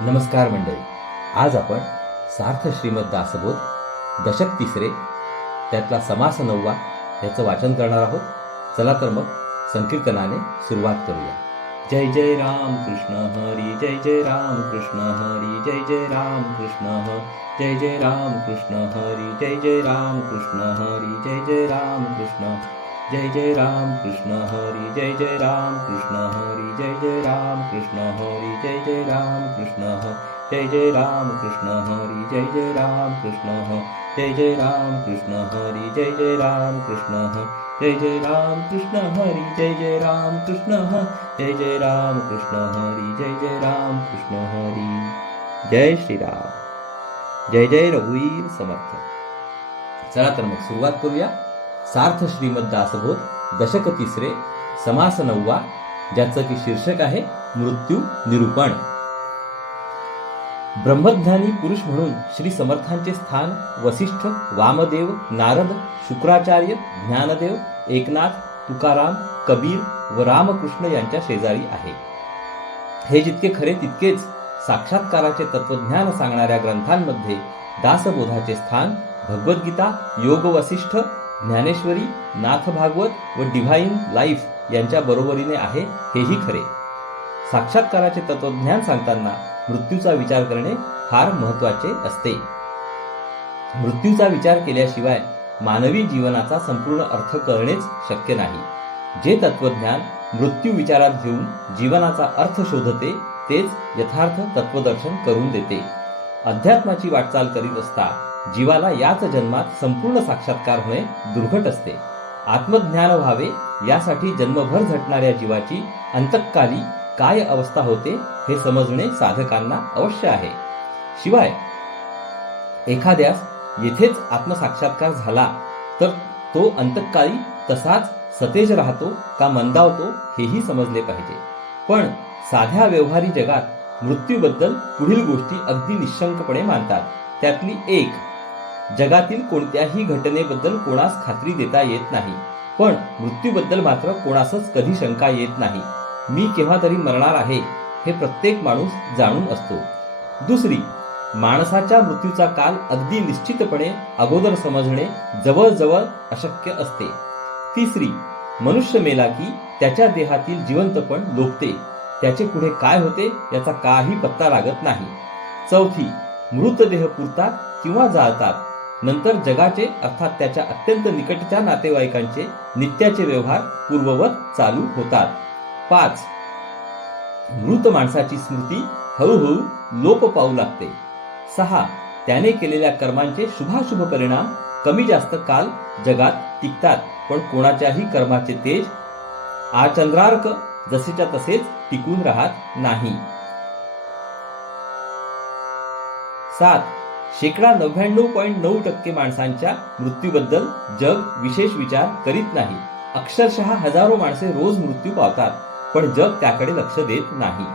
नमस्कार मंडळी. आज आपण सार्थ श्रीमद दासबोध दशक तिसरे त्यातला समास 9वा याचं वाचन करणार आहोत. चला तर मग संकीर्तनाने सुरुवात करूया. जय जय राम कृष्ण हरी, जय जय राम कृष्ण हरी, जय जय राम कृष्ण जय जय राम कृष्ण हरी, जय जय राम कृष्ण हरी, जय जय राम कृष्ण जय जय राम कृष्ण हरी, जय जय राम कृष्ण हरी, जय जय राम कृष्ण हरी, जय जय राम कृष्ण जय जय राम कृष्ण हरी, जय जय राम कृष्ण जय जय राम कृष्ण हरी, जय जय राम कृष्ण जय जय राम कृष्ण हरी, जय जय राम कृष्ण जय जय राम कृष्ण हरी, जय जय राम कृष्ण हरी. जय श्रीराम. जय जय रघुवीर समर्थ. चला तर मग सुरुवात करूया. सार्थ श्रीमद दासबोध दशक तिसरे समास 9वा, ज्याचं की शीर्षक आहे मृत्यू निरूपण. ब्रह्मज्ञानी पुरुष म्हणून श्री समर्थांचे स्थान वसिष्ठ, वामदेव, नारद, शुक्राचार्य, ज्ञानदेव, एकनाथ, तुकाराम, कबीर व रामकृष्ण यांच्या शेजारी आहे. हे जितके खरे तितकेच साक्षात्काराचे तत्वज्ञान सांगणाऱ्या ग्रंथांमध्ये दासबोधाचे स्थान भगवद्गीता, योग वसिष्ठ, ज्ञानेश्वरी, नाथ भागवत व डिव्हाइन लाईफ यांच्या बरोबरीने आहे, हेही खरे. साक्षात्काराचे तत्वज्ञान सांगताना मृत्यूचा विचार करणे फार महत्त्वाचे असते. मृत्यूचा विचार केल्याशिवाय मानवी जीवनाचा संपूर्ण अर्थ कळणेच शक्य नाही. जे तत्वज्ञान मृत्यू विचारात घेऊन जीवनाचा अर्थ शोधते तेच यथार्थ तत्वदर्शन करून देते. अध्यात्माची वाटचाल करीत असता जीवाला याच जन्मात संपूर्ण साक्षात्कार होणे दुर्घट असते. आत्मज्ञान व्हावे यासाठी जन्मभर झटणाऱ्या जीवाची अंतःकाली काय अवस्था होते हे समजणे साधकांना अवश्य आहे. शिवाय एखाद्यास येथेच आत्मसाक्षात्कार झाला तर तो अंतःकाली तसाच सतेज राहतो का मंदावतो हेही समजले पाहिजे. पण साध्या व्यवहारी जगात मृत्यूबद्दल पुढील गोष्टी अगदी निशंकपणे मानतात. त्यातली एक, जगातील कोणत्याही घटनेबद्दल कोणास खात्री देता येत नाही, पण मृत्यूबद्दल मात्र कोणासच कधी शंका येत नाही. मी केव्हा तरी मरणार आहे हे प्रत्येक माणूस जाणून असतो. दुसरी, माणसाच्या मृत्यूचा काल अगदी निश्चितपणे अगोदर समजणे जवळजवळ अशक्य असते. तिसरी, मनुष्य मेला की त्याच्या देहातील जिवंतपण लोपते, त्याचे पुढे काय होते याचा काही पत्ता लागत नाही. चौथी, मृतदेह पुरतात किंवा जाळतात, नंतर जगाचे अर्थात त्याच्या अत्यंत निकटच्या नातेवाईकांचे नित्याचे व्यवहार पूर्ववत चालू होतात. 5, मृत माणसाची स्मृती हळूहळू लोप पावू लागते. 6, त्याने केलेल्या कर्मांचे शुभाशुभ परिणाम कमी जास्त काल जगात टिकतात, पण कोणाच्याही कर्माचे तेज आचंद्रार्क जसेच्या तसेच टिकून राहत नाही. 7, शेकडा 99.9% माणसांच्या मृत्यूबद्दल जग विशेष विचार करीत नाही. अक्षरशः हजारो माणसे रोज मृत्यू पावतात, पण जग त्याकडे लक्ष देत नाही.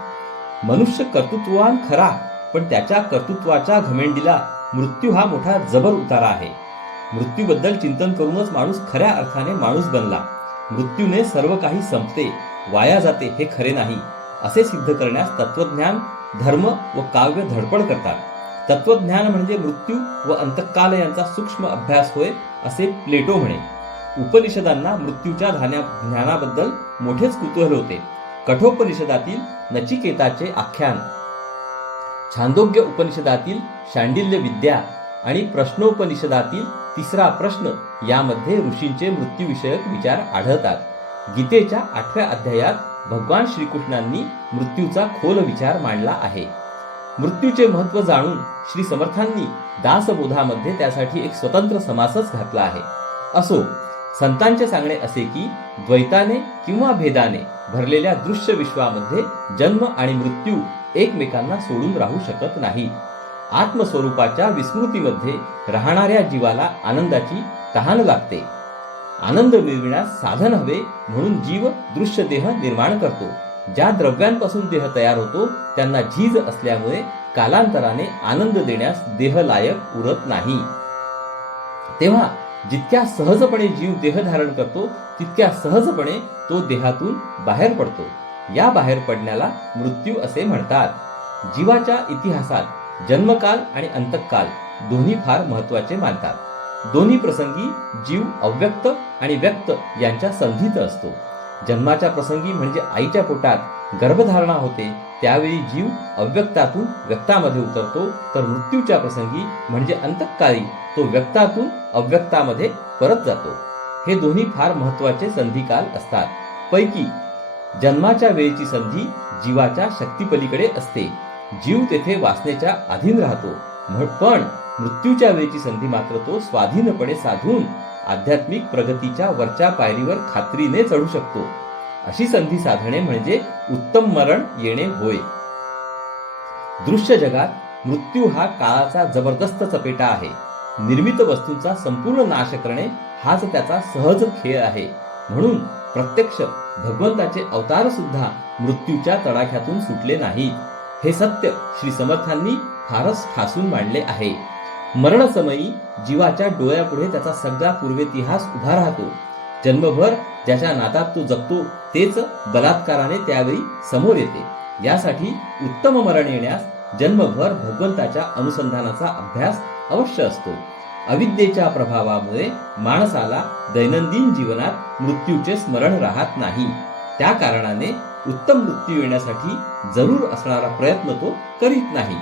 मनुष्य कर्तृत्ववान खरा, पण त्याच्या कर्तृत्वाच्या घमेंडीला मृत्यू हा मोठा जबर उतारा आहे. मृत्यूबद्दल चिंतन करूनच माणूस खऱ्या अर्थाने माणूस बनला. मृत्यूने सर्व काही संपते, वाया जाते हे खरे नाही, असे सिद्ध करण्यास तत्वज्ञान, धर्म व काव्य धडपड करतात. तत्वज्ञान म्हणजे मृत्यू व अंतकाल यांचा सूक्ष्म अभ्यास होय, असे प्लेटो म्हणे. उपनिषदांना मृत्यूच्या ज्ञानाबद्दल मोठेच कुतूहल होते. कठोपनिषदातील नचिकेताचे आख्यान, छांदोग्य उपनिषदातील शांडिल्य विद्या आणि प्रश्नोपनिषदातील 3रा प्रश्न यामध्ये ऋषींचे मृत्यूविषयक विचार आढळतात. गीतेच्या 8व्या अध्यायात भगवान श्रीकृष्णांनी मृत्यूचा खोल विचार मांडला आहे. मृत्यूचे महत्त्व जाणून श्री समर्थांनी दासबोधामध्ये त्यासाठी एक स्वतंत्र समासच घातला आहे. असो, संतांचे सांगणे असे की द्वैताने किंवा भेदाने भरलेल्या दृश्य विश्वामध्ये जन्म आणि मृत्यू एकमेकांना सोडून राहू शकत नाहीत. आत्मस्वरूपाच्या विस्मृतीमध्ये राहणाऱ्या जीवाला आनंदाची तहान लागते. आनंद मिळविण्यास साधन हवे म्हणून जीव दृश्य देह निर्माण करतो. ज्या द्रव्यांपासून देह तयार होतो त्यांना झीज असल्यामुळे कालांतराने आनंद देण्यास देह लायक उरत नाही. तेव्हा जितक्या सहजपणे जीव देह धारण करतो तितक्या सहजपणे तो देहातून बाहेर पडतो. या बाहेर पडण्याला मृत्यू असे म्हणतात. जीवाच्या इतिहासात जन्मकाल आणि अंतकाल दोन्ही फार महत्वाचे मानतात. दोन्ही प्रसंगी जीव अव्यक्त आणि व्यक्त यांच्या संधीत असतो. जन्माच्या प्रसंगी म्हणजे आईच्या पोटात गर्भधारणा होते, त्यावेळी जीव अव्यक्तातून व्यक्तामध्ये उतरतो, तर मृत्यूच्या प्रसंगी म्हणजे अंतकाळी तो व्यक्तातून अव्यक्तामध्ये परत जातो. हे दोन्ही फार महत्वाचे संधिकाल असतात. पैकी जन्माच्या वेळेची संधी जीवाच्या शक्तीपलीकडे असते. जीव तेथे वासनेच्या अधीन राहतो, पण मृत्यूच्या वेळेची संधी मात्र तो स्वाधीनपणे साधून आध्यात्मिक प्रगतीच्या वरच्या पायरीवर खात्रीने चढू शकतो. अशी संधी साधणे म्हणजे उत्तम मरण येणे होय. दृश्य जगात मृत्यू हा काळाचा जबरदस्त चपेटा आहे. निर्मित वस्तूंचा संपूर्ण नाश करणे हाच त्याचा सहज खेळ आहे. म्हणून प्रत्यक्ष भगवंताचे अवतार सुद्धा मृत्यूच्या तडाख्यातून सुटले नाहीत. हे सत्य श्री समर्थांनी फारच ठासून मांडले आहे. मरणसमयी जीवाच्या डोळ्यापुढे त्याचा सगळा पूर्वेतिहास उभा राहतो. जन्मभर ज्याच्या नादात तो जगतो तेच बलात्काराने त्यावेळी समोर येते. यासाठी उत्तम मरण येण्यास जन्मभर भगवंताच्या अनुसंधानाचा अभ्यास अवश्य असतो. अविद्येच्या प्रभावामुळे माणसाला दैनंदिन जीवनात मृत्यूचे स्मरण राहत नाही. त्या कारणाने उत्तम मृत्यू येण्यासाठी जरूर असणारा प्रयत्न तो करीत नाही.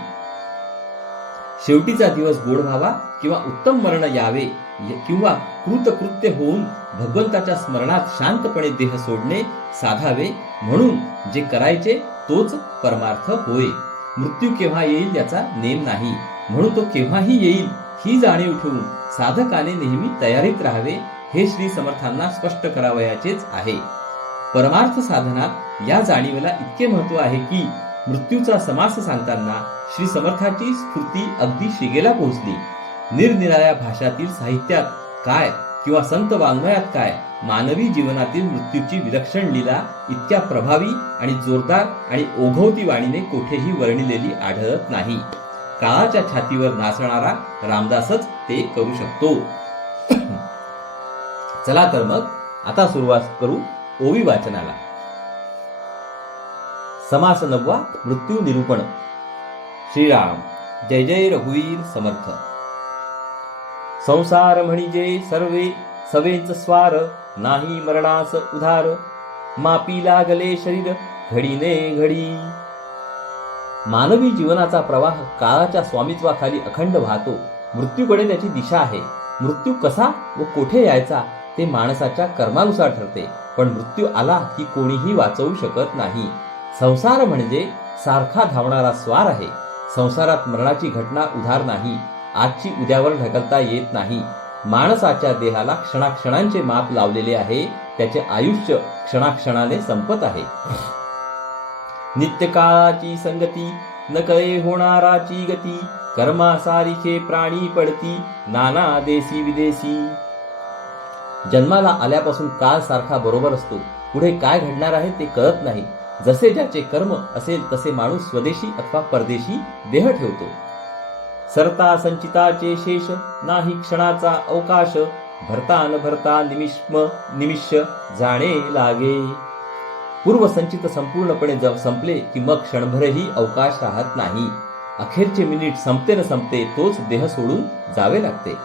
शेवटीचा दिवस गोड व्हावा किंवा उत्तम मरण यावे किंवा कृतकृत्य होऊन भगवंताच्या स्मरणात शांतपणे देह सोडणे साधावे, म्हणून जे करायचे तोच परमार्थ होय. मृत्यू केव्हा येईल याचा नेम नाही, म्हणून तो केव्हाही येईल ही जाणीव ठेवून साधकाने नेहमी तयारीत राहावे, हे श्री समर्थांना स्पष्ट करावयाचेच आहे. परमार्थ साधनात या जाणीवेला इतके महत्व आहे की मृत्यूचा समास सांगताना श्री समर्थाची स्फूर्ती अगदी शिगेला पोहोचली. निरनिराळ्या भाषातील साहित्यात काय किंवा संत वाङ्मयात काय मानवी जीवनातील मृत्यूची विलक्षण लीला इतक्या प्रभावी आणि जोरदार आणि ओघवती वाणीने कोठेही वर्णिलेली आढळत नाही. काळाच्या छातीवर नाचणारा रामदासच ते करू शकतो. चला तर मग आता सुरुवात करू ओवी वाचनाला. समास 9 मृत्यू निरूपण. श्रीराम जय जय रघुवीर समर्थ. संसार म्हणजे सर्वे सवेच स्वार, नाही मरणास उधार, मापी लागले शरीर घडीने घडी. मानवी जीवनाचा प्रवाह काळाच्या स्वामित्वाखाली अखंड वाहतो. मृत्यूकडे त्याची दिशा आहे. मृत्यू कसा व कोठे यायचा ते माणसाच्या कर्मानुसार ठरते, पण मृत्यू आला की कोणीही वाचवू शकत नाही. संसार म्हणजे सारखा धावणारा स्वार आहे. संसारात मरणाची घटना उधार नाही. आजची उद्यावर ढकलता येत नाही. माणसाच्या देहाला क्षणाक्षणांचे माप लावलेले आहे. त्याचे आयुष्य क्षणाक्षणाने संपत आहे. नित्यकाळाची संगती न कळे होणाराची गती, कर्मासारिखे प्राणी पडती नाना देशी विदेशी. जन्माला आल्यापासून काळ सारखा बरोबर असतो. पुढे काय घडणार आहे ते कळत नाही. जसे ज्याचे कर्म असेल तसे माणूस स्वदेशी अथवा परदेशी देह ठेवतो. सरता संचिताचे शेष नाही क्षणाचा अवकाश, भरता न भरता निमिष जाणे लागे. पूर्वसंचित संपूर्णपणे संपले की मग क्षणभरही अवकाश राहत नाही. अखेरचे मिनिट संपते न संपते तोच देह सोडून जावे लागते.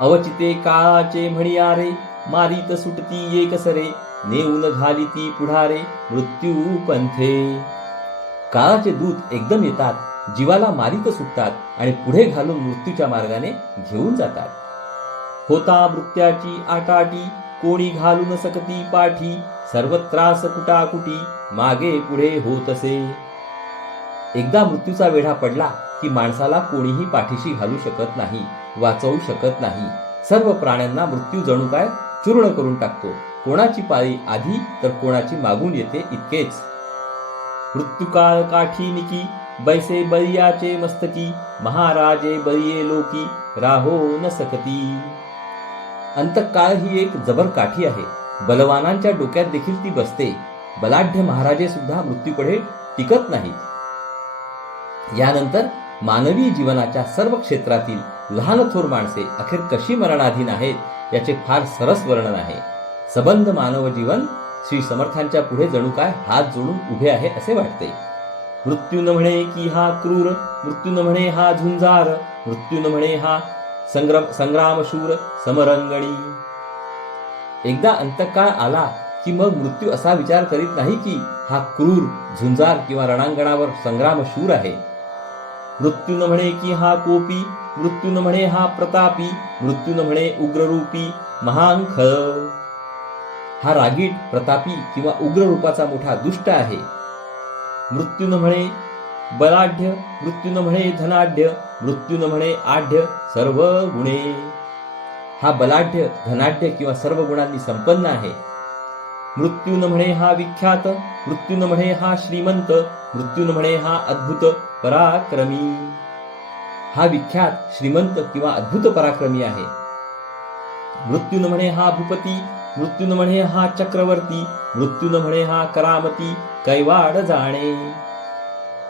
अवचिते काळाचे म्हणियारे, मारीत सुटती एक सरे, नेऊन घालिती पुढारे मृत्यू पंथे. काळाचे दूत एकदम येतात, जीवाला मारीत सुटतात आणि पुढे घालून मृत्यूच्या मार्गाने घेऊन जातात. होता मृत्याची आटाटी, कोणी घालू न सकती पाठी, सर्व त्रास कुटाकुटी मागे पुढे होतसे. एकदा मृत्यूचा वेढा पडला की माणसाला कोणीही पाठीशी घालू शकत नाही, वाचवू शकत नाही. सर्व प्राण्यांना मृत्यू जणू काय चूर्ण करून टाकतो. कोणाची पाळी आधी तर कोणाची मागून येते इतकेच. मृत्यूकाळ काठी निकी, बैसे बलियाचे मस्तकी, महाराजे बलिये लोकी राहो न सकती. अंतकाळ ही एक जबर काठी आहे. बलवानांच्या डोक्यात देखील ती बसते. बलाढ्य महाराजे सुद्धा मृत्यूपुढे टिकत नाहीत. यानंतर मानवी जीवनाच्या सर्व क्षेत्रातील लहान थोर माणसे अखेर कशी मरणाधीन आहेत याचे फार सरस वर्णन आहे. सबंध मानव जीवन श्री समर्थांच्या पुढे जणू काय हात जोडून उभे आहे असे वाटते. मृत्यू न म्हणे की हा क्रूर, मृत्यू न म्हणे हा झुंजार, मृत्यू न म्हणे हा संग्रामशूर समरंगणी. एकदा अंतकाळ आला की मग मृत्यू असा विचार करीत नाही की हा क्रूर, झुंजार किंवा रणांगणावर संग्रामशूर आहे. मृत्यू न म्हणे की हा कोपी, मृत्यू न म्हणे हा प्रतापी, मृत्यू न म्हणे उग्ररूपी महांखळ. हा रागीट, प्रतापी किंवा उग्र रूपाचा मोठा दुष्ट आहे. मृत्यू न म्हणे बलाढ्य, मृत्यू न म्हणे धनाढ्य, मृत्यू न म्हणे आढ्य सर्व गुणे. हा बलाढ्य, धनाढ्य किंवा सर्व गुणांनी संपन्न आहे. मृत्यू न म्हणे हा विख्यात, मृत्यू न म्हणे हा श्रीमंत, मृत्यू न म्हणे हा अद्भुत पराक्रमी. हा विख्यात, श्रीमंत किंवा अद्भुत पराक्रमी आहे. मृत्यू न म्हणे हा भूपती, मृत्यू न म्हणे हा चक्रवर्ती, मृत्यू न म्हणे हा करामती कैवाड जाणे.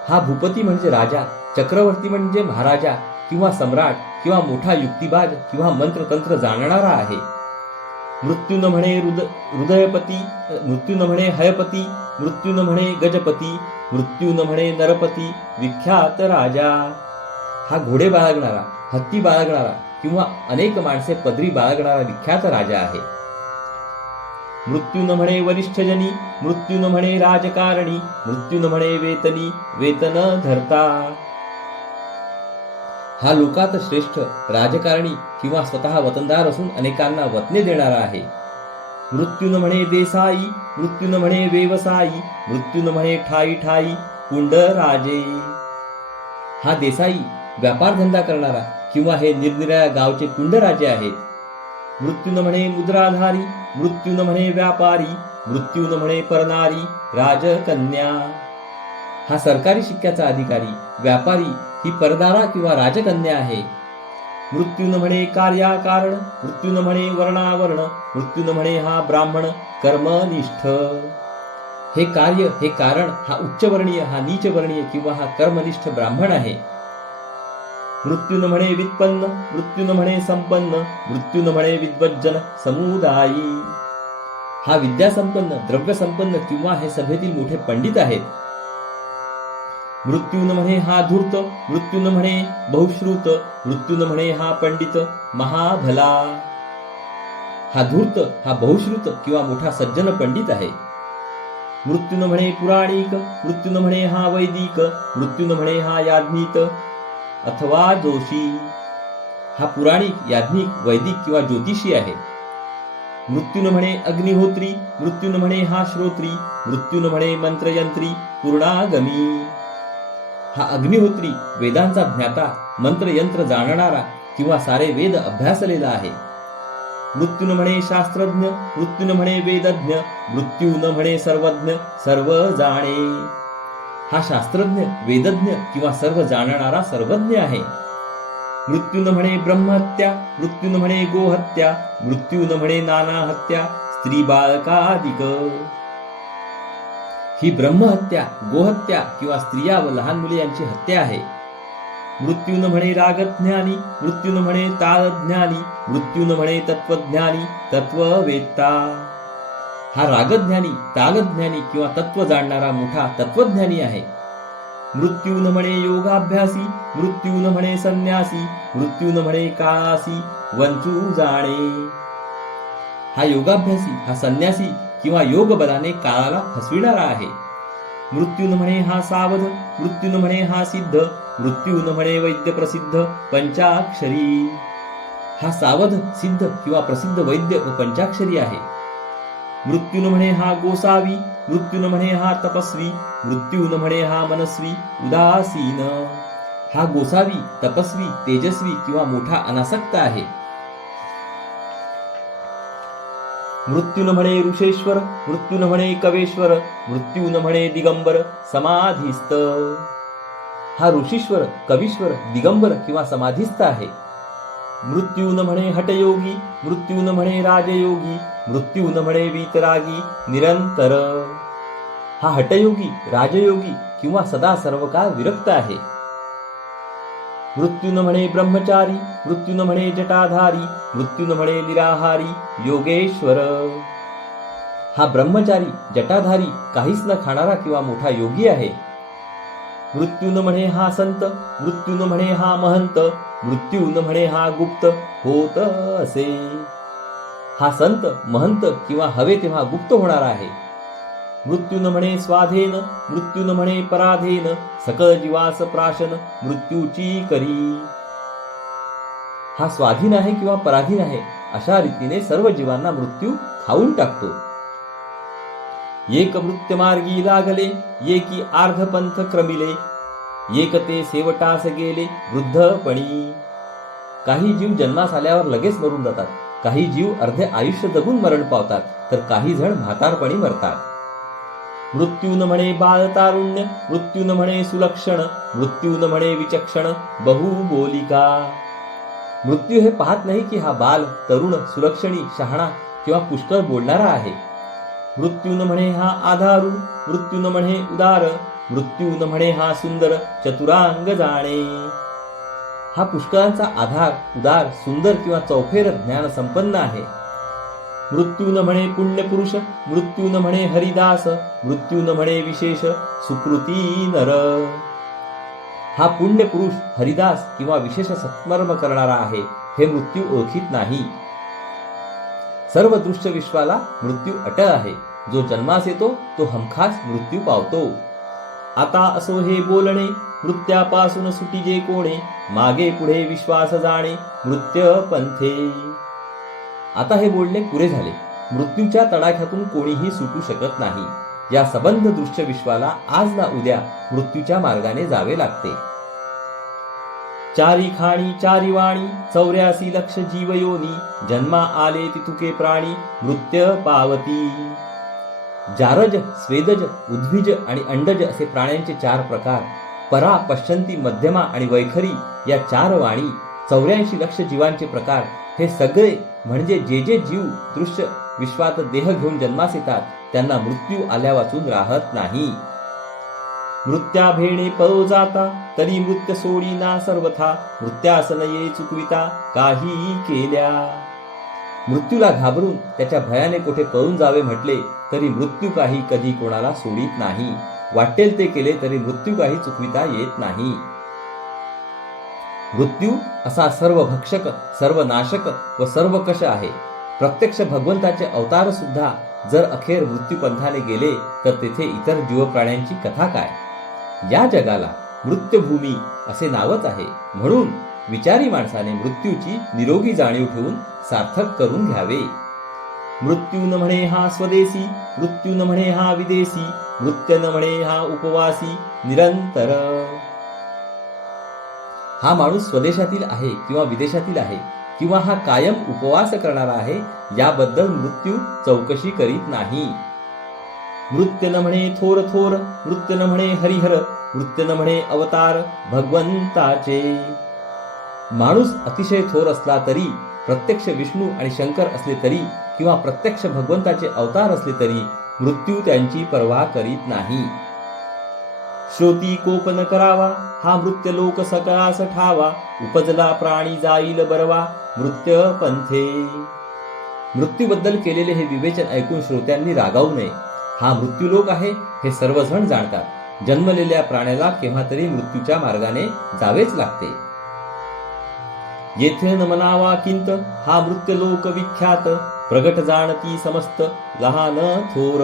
हा भूपती म्हणजे राजा, चक्रवर्ती म्हणजे महाराजा किंवा सम्राट किंवा मोठा युक्तिबाज किंवा मंत्रतंत्र जाणणारा आहे. मृत्यू न म्हणे हृदयपती, मृत्यू न म्हणे हयपती, मृत्यू न म्हणे गजपती, मृत्यू न म्हणे नरपती विख्यात राजा. हा घोडे बाळगणारा, हत्ती बाळगणारा किंवा अनेक माणसे पदरी बाळगणारा विख्यात राजा आहे. मृत्यू न म्हणे वरिष्ठजनी, मृत्यू न म्हणे राजकारणी, मृत्यू न म्हणे वेतनी वेतन धरता. हा लोकात श्रेष्ठ, राजकारणी किंवा स्वतः वतनदार असून अनेकांना वतने देणारा आहे. मृत्यू न म्हणे देसाई, मृत्यू न म्हणे व्यवसायी, मृत्यू न म्हणे ठाई ठाई पुंडराजे. हा देसाई, व्यापारधंदा करणारा किंवा हे निरनिराळ्या गावचे पुंडराजे आहेत. मृत्यू न म्हणे मुद्राधारी, मृत्यू न म्हणे व्यापारी, मृत्यू न म्हणे परनारी राजकन्या. हा सरकारी शिक्क्याचा अधिकारी, व्यापारी ही परदारा किंवा राजकन्या आहे. मृत्यू न म्हणे कार्याकारण, मृत्यू न म्हणे वर्णावरण, मृत्यू न म्हणे हा ब्राह्मण कर्मनिष्ठ. हे कार्य, हे कारण हा उच्चवर्णीय, हा नीचवर्णीय किंवा हा कर्मनिष्ठ ब्राह्मण आहे. मृत्यू न म्हणे व्युत्पन्न, मृत्यू न म्हणे संपन्न, मृत्यू न म्हणे विद्वज्जन समुदायी. हा विद्यासंपन्न, द्रव्यसंपन्न किंवा हे सभेतील मोठे पंडित आहेत. मृत्यू न म्हणे हा धूर्त, मृत्यू न म्हणे बहुश्रुत, मृत्यू न म्हणे हा पंडित महाभला. हा धूर्त, हा बहुश्रुत किंवा मोठा सज्जन पंडित आहे. मृत्यू न म्हणे पुराणिक, मृत्यू न म्हणे हा वैदिक, मृत्यू न म्हणे हा याज्ञिक अथवा जोशी. हा पुराणिक, याज्ञिक, वैदिक किंवा ज्योतिषी आहे. मृत्यू न म्हणे अग्निहोत्री, मृत्यू न म्हणे हा श्रोत्री, मृत्यू न म्हणे मंत्रयंत्री पूर्णागमी. हा अग्निहोत्री, वेदांचा ज्ञाता, मंत्रयंत्र जाणणारा किंवा सारे वेद अभ्यासलेला आहे. मृत्यू न म्हणे शास्त्रज्ञ, मृत्यू न म्हणे वेदज्ञ, मृत्यू न म्हणे सर्वज्ञ सर्व जाणे. हा शास्त्रज्ञ, वेदज्ञ किंवा सर्व जाणणारा सर्वज्ञ आहे. मृत्यू न म्हणे ब्रह्महत्या, मृत्यू न म्हणे गोहत्या, मृत्यू न म्हणे नाना हत्या स्त्री बाळकादिक. ही ब्रह्महत्या, गोहत्या किंवा स्त्रिया व लहान मुले यांची हत्या आहे. मृत्यू न म्हणे रागज्ञानी, मृत्यू न म्हणे ताळज्ञानी, मृत्यू न म्हणे तत्वज्ञानी तत्ववेत्ता. हा रागज्ञानी, तालज्ञानी किंवा तत्व जाणणारा मोठा तत्वज्ञानी आहे. मृत्यू न म्हणे योगाभ्यासी, मृत्यू न म्हणे संन्यासी, मृत्यू न म्हणे काळासी वंचू जाणे. हा योगाभ्यासी, हा संन्यासी किंवा योग बलाने काळाला फसविणारा आहे. मृत्यू न म्हणे हा सावध, मृत्यू न म्हणे हा सिद्ध, मृत्यू न म्हणे वैद्य प्रसिद्ध पंचाक्षरी. हा सावध, सिद्ध किंवा प्रसिद्ध वैद्य व पंचाक्षरी आहे. मृत्यू न म्हणे हा गोसावी, मृत्यू न म्हणे हा तपस्वी, मृत्यू न म्हणे हा मनस्वी उदासीन. हा गोसावी, तपस्वी, तेजस्वी किंवा मोठा अनासक्त आहे. मृत्यू न म्हणे ऋषेश्वर, मृत्यू न म्हणे कवेश्वर, मृत्यू न म्हणे दिगंबर समाधीस्थ. हा ऋषीश्वर, कवीश्वर, दिगंबर किंवा समाधीस्थ आहे. मृत्यू न म्हणे हटयोगी, मृत्यू न म्हणे राजयोगी, मृत्यू न म्हणे वीतरागी निरंतर. हा हटयोगी, राजयोगी किंवा सदा सर्वकाळ विरक्त आहे. मृत्यू न म्हणे ब्रह्मचारी, मृत्यू न म्हणे जटाधारी, मृत्यू न म्हणे निराहारी योगेश्वर. हा ब्रह्मचारी, जटाधारी, काहीच न खाणारा किंवा मोठा योगी आहे. मृत्यून म्हणे हा संत, मृत्यून म्हणे हा महंत, मृत्यून म्हणे हा गुप्त होत असे. हा संत महंत किंवा हवे तेव्हा गुप्त होणार आहे. मृत्यून म्हणे स्वाधीन, मृत्यून म्हणे पराधीन, सकळ जीवास प्राशन मृत्यूची करी. हा स्वाधीन आहे किंवा पराधीन आहे अशा रीतीने सर्व जीवांना मृत्यू खाऊन टाकतो. एक मृत्य मार्गी लागले, एकी अर्धपंथ क्रमिले, एक ते शेवटास गेले वृद्धपणी. काही जीव जन्मास आल्यावर लगेच मरून जातात, काही जीव अर्धे आयुष्य जगून मरण पावतात, तर काही जण म्हातारपणी मरतात. मृत्यून म्हणे बाळ तारुण्य, मृत्यून म्हणे सुलक्षण, मृत्यून म्हणे विचक्षण बहु बोलिका. मृत्यू हे पाहत नाही की हा बाल, तरुण, सुलक्षणी, शहाणा किंवा पुष्कळ बोलणारा आहे. मृत्यून म्हणे हा आधारू, मृत्यून म्हणे उदार, मृत्यून म्हणे हा सुंदर चतुरांग जाणे. हा पुष्कळांचा आधार, उदार, सुंदर किंवा चौफेर ज्ञान संपन्न आहे. मृत्यून म्हणे पुण्यपुरुष, मृत्यून म्हणे हरिदास, मृत्यून म्हणे विशेष सुकृती नर. हा पुण्यपुरुष, हरिदास किंवा विशेष सत्कर्म करणारा आहे हे मृत्यू ओळखीत नाही. सर्व दृश्य विश्वाला मृत्यू अटळ आहे. जो जन्मास येतो तो हमखास मृत्यू पावतो. आता असो हे बोलणे, मृत्यापासून सुटिजे कोणे, मागे पुढे विश्वास जाणे मृत्य पंथे. आता हे बोलणे पुरे झाले. मृत्यूच्या तडाख्यातून कोणीही सुटू शकत नाही. या सबंध दृश्य विश्वाला आज ना उद्या मृत्यूच्या मार्गाने जावे लागते. चारी खाणी चारी वाणी 84 लक्ष जीवयोनी, जन्मा आले तितुके प्राणी मृत्य पावती. जारज, स्वेदज, उद्भिज आणि अंडज असे प्राण्यांचे 4 प्रकार, परा, पश्चंती, मध्यमा आणि वैखरी या 4 वाणी, 84 लक्ष जीवांचे प्रकार, हे सगळे म्हणजे जे जे जीव दृश्य विश्वात देह घेऊन जन्मास येतात त्यांना मृत्यू आल्या वाचून राहत नाही. मृत्या भेणे पळो जाता, तरी मृत्य सोडी ना सर्वथा, मृत्यासन ये चुकविता काही केल्या. मृत्यूला घाबरून त्याच्या भयाने कुठे पळून जावे म्हटले तरी मृत्यू काही कधी कोणाला सोडित नाही. वाटेल ते केले तरी मृत्यू काही चुकविता येत नाही. मृत्यू असा सर्व भक्षक, सर्व नाशक व सर्व कष आहे. प्रत्यक्ष भगवंताचे अवतार सुद्धा जर अखेर मृत्यूपंथाने गेले तर तेथे इतर जीवप्राण्यांची कथा काय. या जगाला मृत्यूभूमी असे नावच आहे. म्हणून विचारी माणसाने मृत्यूची निरोगी जाणीव ठेवून सार्थक करून घ्यावे. मृत्यून म्हणे हा स्वदेशी, मृत्यून म्हणे हा विदेशी, मृत्यून म्हणे हा उपवासी निरंतर. हा माणूस स्वदेशातील आहे किंवा विदेशातील आहे किंवा हा कायम उपवास करणारा आहे याबद्दल मृत्यू चौकशी करीत नाही. मृत्यून म्हणे थोर थोर, मृत्यून म्हणे हरिहर, मृत्यून म्हणे अवतार भगवंताचे. माणूस अतिशय थोर असला तरी, प्रत्यक्ष विष्णू आणि शंकर असले तरी किंवा प्रत्यक्ष भगवंताचे अवतार असले तरी मृत्यू त्यांची पर्वा करीत नाही. श्रोती कोप न करावा, हा मृत्य लोक सकळास ठावा, उपजला प्राणी जाईल बरवा मृत्य पंथे. मृत्यूबद्दल केलेले हे विवेचन ऐकून श्रोत्यांनी रागावू नये. हा मृत्यूलोक आहे हे सर्वजण जाणतात. जन्मलेल्या प्राण्याला केव्हा तरी मृत्यूच्या मार्गाने जावेच लागते. येथे न म्हणावा किंत, हा मृत्यूलोक विख्यात, प्रगट जाणती समस्त लहान थोर.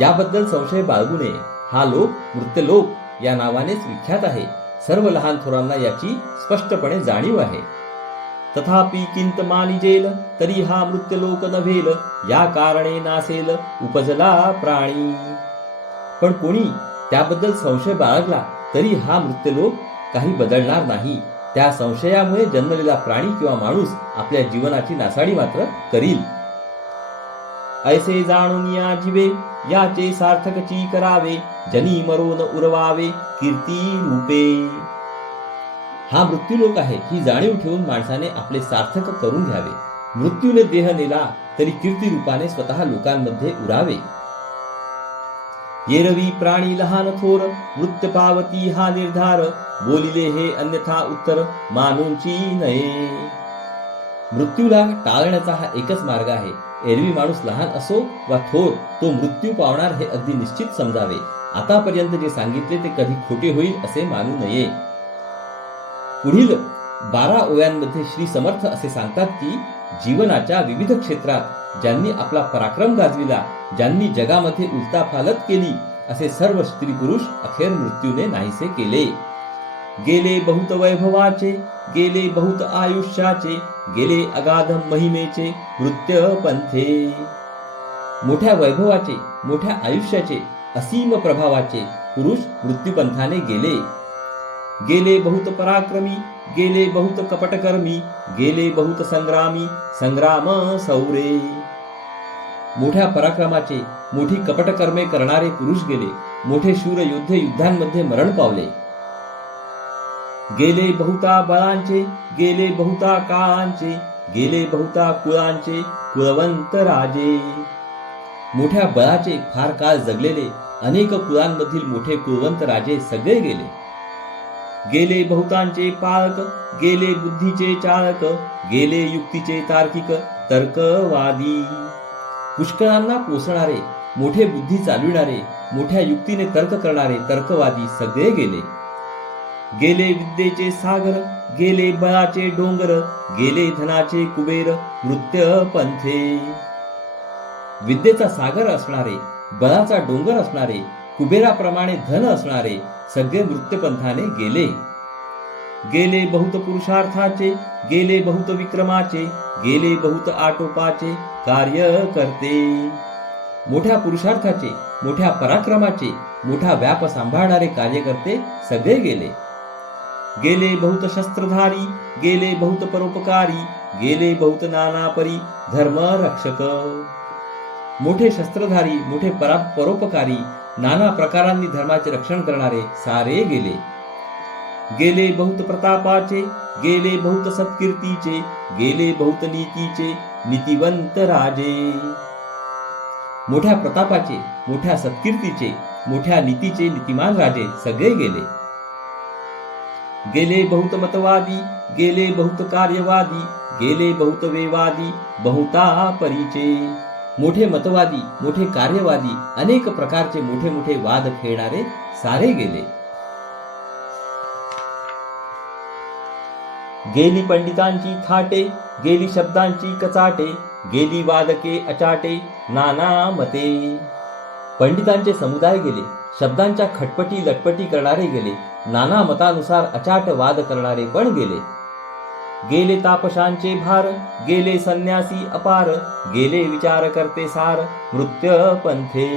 याबद्दल संशय बाळगू नये. हा लोक मृत्यूलोक या नावानेच विख्यात आहे. सर्व लहान थोरांना याची स्पष्टपणे जाणीव आहे. तथापि किंत मानिजेल, तरी हा मृत्यूलोक नव्हेल, या कारणे नासेल उपजला प्राणी. पण कोणी त्याबद्दल संशय बाळगला तरी हा मृत्यूलोक काही बदलणार नाही. त्या संशयामुळे जन्मलेला प्राणी किंवा माणूस आपल्या जीवनाची नासाडी मात्र करील. ऐसे जाणून या जीवे, याचे सार्थकची करावे, जनी मरोन उरवावे कीर्ती रूपे. हा मृत्यूलोक आहे ही जाणीव ठेवून माणसाने आपले सार्थक करून घ्यावे. मृत्यूने देह नेला तरी कीर्ती रूपाने स्वतः लोकांमध्ये उरावे. येरवी प्राणी लहान थोर, मृत्य पावती हा निर्धार, बोलिले हे अन्यथा उत्तर मानूंची नये. मृत्यूला टाळण्याचा हा एकच मार्ग आहे. एरवी माणूस लहान असो वा थोर, तो मृत्यू पावणार हे अगदी निश्चित समजावे. आतापर्यंत जे सांगितले ते कधी खोटे होईल असे मानू नये. पुढील 12 ओव्यांमध्ये श्री समर्थ असे सांगतात की जीवनाच्या विविध क्षेत्रात ज्यांनी आपला पराक्रम गाजविला, ज्यांनी जगामध्ये उलथापालथ केली, असे सर्व स्त्री पुरुष अखेर मृत्यूने नाहीसे केले. गेले बहुत वैभवाचे, गेले बहुत आयुष्याचे, गेले अगाध महिमेचे मृत्य पंथे. मोठ्या वैभवाचे, मोठ्या आयुष्याचे, असीम प्रभावाचे पुरुष मृत्यूपंथाने गेले. गेले बहुत पराक्रमी, गेले बहुत कपटकर्मी, गेले बहुत संग्रामी, संग्राम सौरे. मोठ्या पराक्रमाचे, मोठी कपटकर्मे करणारे पुरुष गेले. मोठे शूर योद्धे युद्धांमध्ये मरण पावले. गेले बहुता बळांचे, गेले बहुता काळांचे, गेले बहुता कुळांचे कुळवंत राजे. मोठ्या बळाचे, फार काळ जगलेले अनेक कुळांमधील मोठे कुळवंत राजे सगळे गेले. गेले बहुतांचे पाळक, गेले बुद्धीचे चाळक, गेले युक्तीचे तार्किक तर्कवादी. पुष्कळांना पोसणारे, मोठे बुद्धी चालविणारे, मोठ्या युक्तीने तर्क करणारे तर्कवादी सगळे गेले. गेले विद्येचे सागर, गेले बळाचे डोंगर, गेले धनाचे कुबेर मृत्य पंथे. विद्येचा सागर असणारे, बळाचा डोंगर असणारे, कुबेराप्रमाणे धन असणारे सगळे मृत्युपंथाने गेले. गेले बहुत पुरुषार्थाचे, गेले बहुत विक्रमाचे, गेले बहुत आटोपाचे कार्य करते. मोठ्या पुरुषार्थाचे, मोठ्या पराक्रमाचे, मोठा व्याप सांभाळणारे कार्यकर्ते सगळे गेले. गेले बहुत शस्त्रधारी, गेले बहुत परोपकारी, गेले बहुत नानापरी धर्म रक्षक. मोठे शस्त्रधारी, मोठे परोपकारी, नाना प्रकारांनी धर्माचे रक्षण करणारे सारे गेले. गेले बहुत प्रतापाचे, गेले बहुत सत्कीर्तीचे, गेले बहुत नीतीचे नीतिवंत राजे. मोठ्या प्रतापाचे, मोठ्या सत्कीर्तीचे, मोठ्या नीतीचे नीतिमान राजे सगळे गेले. गेले बहुत मतवादी, गेले बहुत कार्यवादी, गेले बहुत वेवादी बहुता परीचे. मोठे मतवादी, मोठे कार्यवादी, अनेक प्रकारचे मोठे मोठे वाद खेळणारे सारे गेले. गेली पंडितांची थाटे, गेली शब्दांची कचाटे, गेली वादके अचाटे नाना मते. पंडितांचे समुदाय गेले, शब्दांच्या खटपटी लटपटी करणारे गेले, नाना मतानुसार अचाट वाद करणारे पण गेले. गेले तापशांचे भार, गेले संन्यासी अपार, गेले विचार करते सार मृत्य पंथे.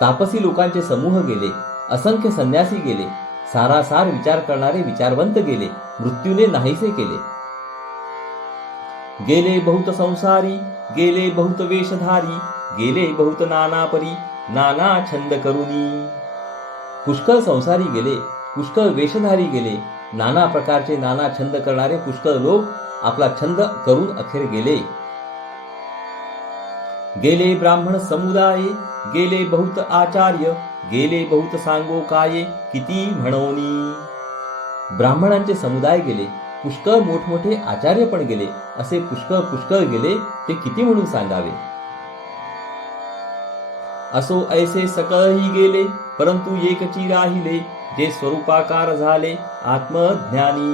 तापसी लोकांचे समूह गेले, असंख्य संन्यासी गेले, सारासार विचार करणारे विचारवंत गेले, मृत्यूने नाहीसे केले. गेले बहुत संसारी, गेले बहुत वेशधारी, गेले बहुत नानापरी नाना छंद करुनी. पुष्कळ संसारी गेले, पुष्कळ वेशधारी गेले, नाना प्रकारचे नाना छंद करणारे पुष्कळ लोक आपला छंद करून अखेर गेले. गेले ब्राह्मण समुदाय, गेले बहुत आचार्य, गेले बहुत सांगोकाये किती म्हणोनी. ब्राह्मणांचे समुदाय गेले, पुष्कळ मोठमोठे आचार्य पण गेले, असे पुष्कळ पुष्कळ गेले ते किती म्हणून सांगावे. असो ऐसे सकळही गेले, परंतु एकची राहिले, जे स्वरूपाकार झाले आत्मज्ञानी.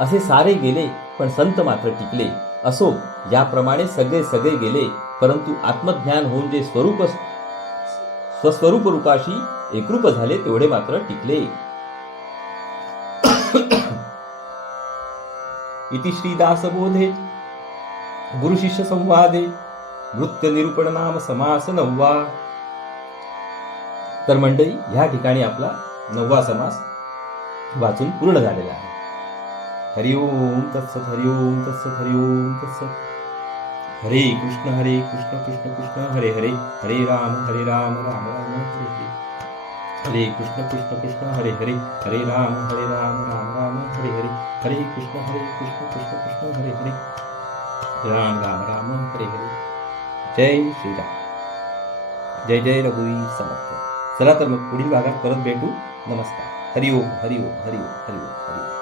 असे सारे गेले पण संत मात्र टिकले. असो याप्रमाणे सगळे सगळे गेले, परंतु आत्मज्ञान होऊन जे स्वस्वरूप रूपाशी एकरूप झाले तेवढे मात्र टिकले. इति श्री दासबोधे गुरु शिष्य संवादे वृत्त निरूपण नाम समास 9वा. तर मंडळी, ह्या ठिकाणी आपला 9वा समास वाचून पूर्ण झालेला आहे. हरिओम तत्सत, हरिओम तत्सत, हरिओम तत्सत. हरे कृष्ण कृष्ण कृष्ण हरे हरे, हरे राम राम राम हरे हरे. हरे कृष्ण कृष्ण हरे हरे, हरे राम राम राम हरे हरे. हरे कृष्ण कृष्ण हरे हरे, राम राम हरे हरे. जय श्रीराम. जय जय रघुवीर समर्थ. चला तर मग पुढील भागात परत भेटू. नमस्कार. हरिओम हरिओम हरिओम हरिओम हरिओम.